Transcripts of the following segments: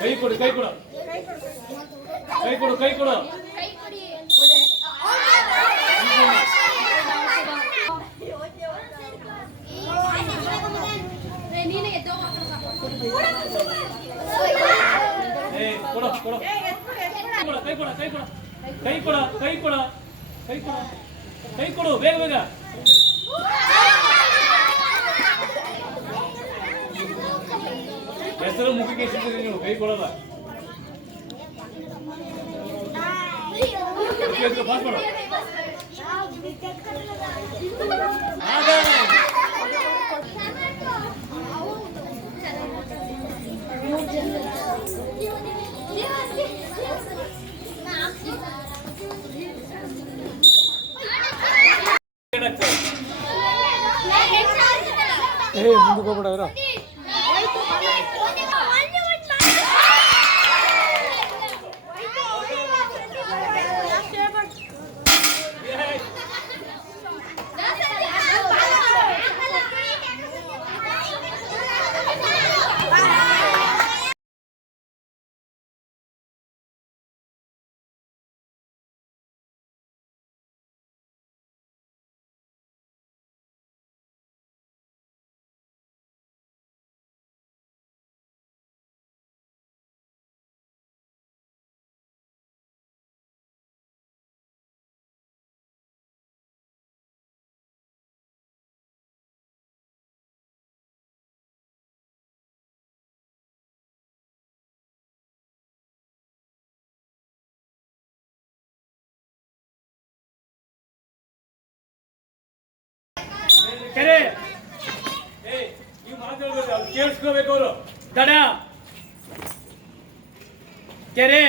ಕೈ ಕೊಡು ಕೈ ಕೊಡು ಕೈ ಕೊಡು ಕೈ ಕೊಡು ಏ, ಕೊಡು ಕೊಡು. ಕೊಡು ಕೈ ಕೊಡು ಕೈ ಕೊಡು ಕೈ ಕೊಡು ಕೈ ಕೊಡು ಕೈ ಕೊಡು ಕೈ ಕೊಡು ಬೇಗ ಬೇಗ. ಹೆಸರು ಮುಖಕ್ಕೆ ಸಿಗ್ತದೆ ನೀವು? ಕೈ ಕೊಡಲ್ಲ? ಏ ಮುಂದಕ್ಕೆ ಹೋಗ್ಬೇಡ ಕೆರೆ. ಕೇಳಿಸ್ಕೋಬೇಕು ಅವರು. ದಡ. ಕೆರೆ.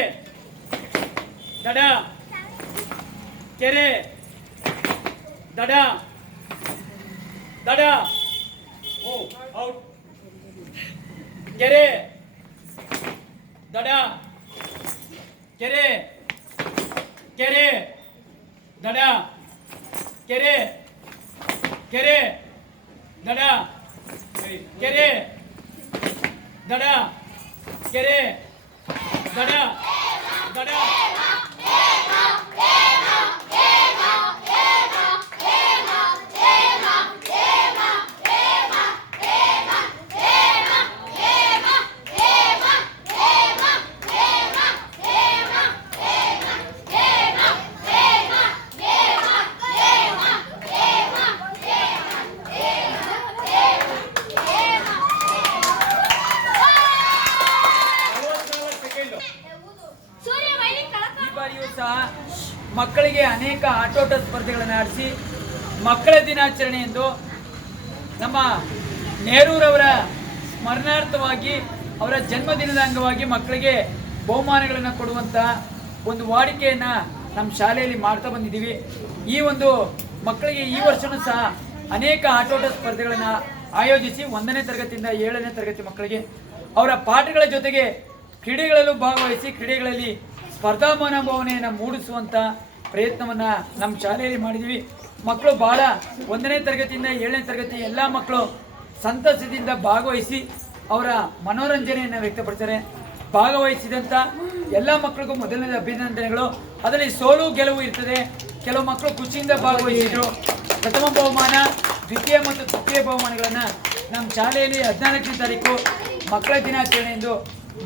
ದಡ. ಕೆರೆ. ದಡ. ದಡ. ಔಟ್. ಕೆರೆ ದಡ ಕೆರೆ ಕೆರೆ ದಡ ಕೆರೆ ದಡ ಕೆರೆ ದಡ ದಡ ನಲವತ್ನಾಲ್ಕು ಮಕ್ಕಳಿಗೆ ಅನೇಕ ಆಟೋಟ ಸ್ಪರ್ಧೆಗಳನ್ನು ಆಡಿಸಿ ಮಕ್ಕಳ ದಿನಾಚರಣೆ ಎಂದು ನಮ್ಮ ನೆಹರೂರವರ ಸ್ಮರಣಾರ್ಥವಾಗಿ ಅವರ ಜನ್ಮದಿನದ ಅಂಗವಾಗಿ ಮಕ್ಕಳಿಗೆ ಬಹುಮಾನಗಳನ್ನು ಕೊಡುವಂಥ ಒಂದು ವಾಡಿಕೆಯನ್ನು ನಮ್ಮ ಶಾಲೆಯಲ್ಲಿ ಮಾಡ್ತಾ ಬಂದಿದ್ದೀವಿ. ಈ ಒಂದು ಮಕ್ಕಳಿಗೆ ಈ ವರ್ಷವೂ ಸಹ ಅನೇಕ ಆಟೋಟ ಸ್ಪರ್ಧೆಗಳನ್ನು ಆಯೋಜಿಸಿ ಒಂದನೇ ತರಗತಿಯಿಂದ ಏಳನೇ ತರಗತಿ ಮಕ್ಕಳಿಗೆ ಅವರ ಪಾಠಗಳ ಜೊತೆಗೆ ಕ್ರೀಡೆಗಳಲ್ಲೂ ಭಾಗವಹಿಸಿ ಕ್ರೀಡೆಗಳಲ್ಲಿ ಸ್ಪರ್ಧಾ ಮನೋಭಾವನೆಯನ್ನು ಮೂಡಿಸುವಂಥ ಪ್ರಯತ್ನವನ್ನ ನಮ್ಮ ಶಾಲೆಯಲ್ಲಿ ಮಾಡಿದ್ದೀವಿ ಮಕ್ಕಳು ಭಾಳ ಒಂದನೇ ತರಗತಿಯಿಂದ ಏಳನೇ ತರಗತಿ ಎಲ್ಲ ಮಕ್ಕಳು ಸಂತಸದಿಂದ ಭಾಗವಹಿಸಿ ಅವರ ಮನೋರಂಜನೆಯನ್ನು ವ್ಯಕ್ತಪಡಿಸ್ತಾರೆ. ಭಾಗವಹಿಸಿದಂಥ ಎಲ್ಲ ಮಕ್ಕಳಿಗೂ ಮೊದಲನೇ ಅಭಿನಂದನೆಗಳು. ಅದರಲ್ಲಿ ಸೋಲು ಗೆಲುವು ಇರ್ತದೆ. ಕೆಲವು ಮಕ್ಕಳು ಖುಷಿಯಿಂದ ಭಾಗವಹಿಸಿದ್ರು. ಪ್ರಥಮ ಬಹುಮಾನ, ದ್ವಿತೀಯ ಮತ್ತು ತೃತೀಯ ಬಹುಮಾನಗಳನ್ನು ನಮ್ಮ ಶಾಲೆಯಲ್ಲಿ ಹದಿನಾಲ್ಕನೇ ತಾರೀಕು ಮಕ್ಕಳ ದಿನಾಚರಣೆ ಎಂದು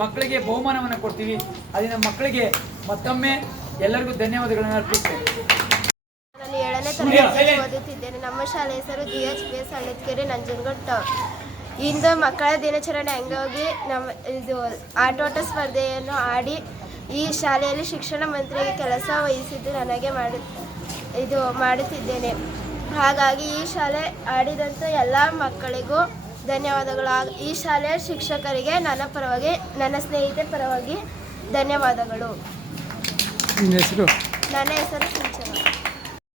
ಮಕ್ಕಳಿಗೆ ಬಹುಮಾನವನ್ನು ಕೊಡ್ತೀವಿ. ಅದರಿಂದ ಮಕ್ಕಳಿಗೆ ಮತ್ತೊಮ್ಮೆ ಎಲ್ಲರಿಗೂ ಧನ್ಯವಾದಗಳನ್ನು ಅರ್ಪಿಸ್ತೇನೆ. ನಾನು ಏಳನೇ ತರಗತಿ. ಓದುತ್ತಿದ್ದೇನೆ. ನಮ್ಮ ಶಾಲೆ ಹೆಸರು G H B S Halladakere Nanjangud town ಇಂದು ಮಕ್ಕಳ ದಿನಾಚರಣೆ ಅಂಗವಾಗಿ ನಮ್ಮ ಇದು ಆಟೋಟ ಸ್ಪರ್ಧೆಯನ್ನು ಆಡಿ ಈ ಶಾಲೆಯಲ್ಲಿ ಶಿಕ್ಷಣ ಮಂತ್ರಿಗೆ ಕೆಲಸ ವಹಿಸಿದ್ದು ನನಗೆ ಮಾಡಿ ಇದು ಮಾಡುತ್ತಿದ್ದೇನೆ. ಹಾಗಾಗಿ ಈ ಶಾಲೆ ಆಡಿದಂಥ ಎಲ್ಲ ಮಕ್ಕಳಿಗೂ ಧನ್ಯವಾದಗಳು ಈ ಶಾಲೆಯ ಶಿಕ್ಷಕರಿಗೆ ನನ್ನ ಪರವಾಗಿ ನನ್ನ ಸ್ನೇಹಿತೆ ಪರವಾಗಿ ಧನ್ಯವಾದಗಳು. ನಿನ್ನ ಹೆಸರು ನನ್ನ ಹೆಸರು ಸಿಂಚನ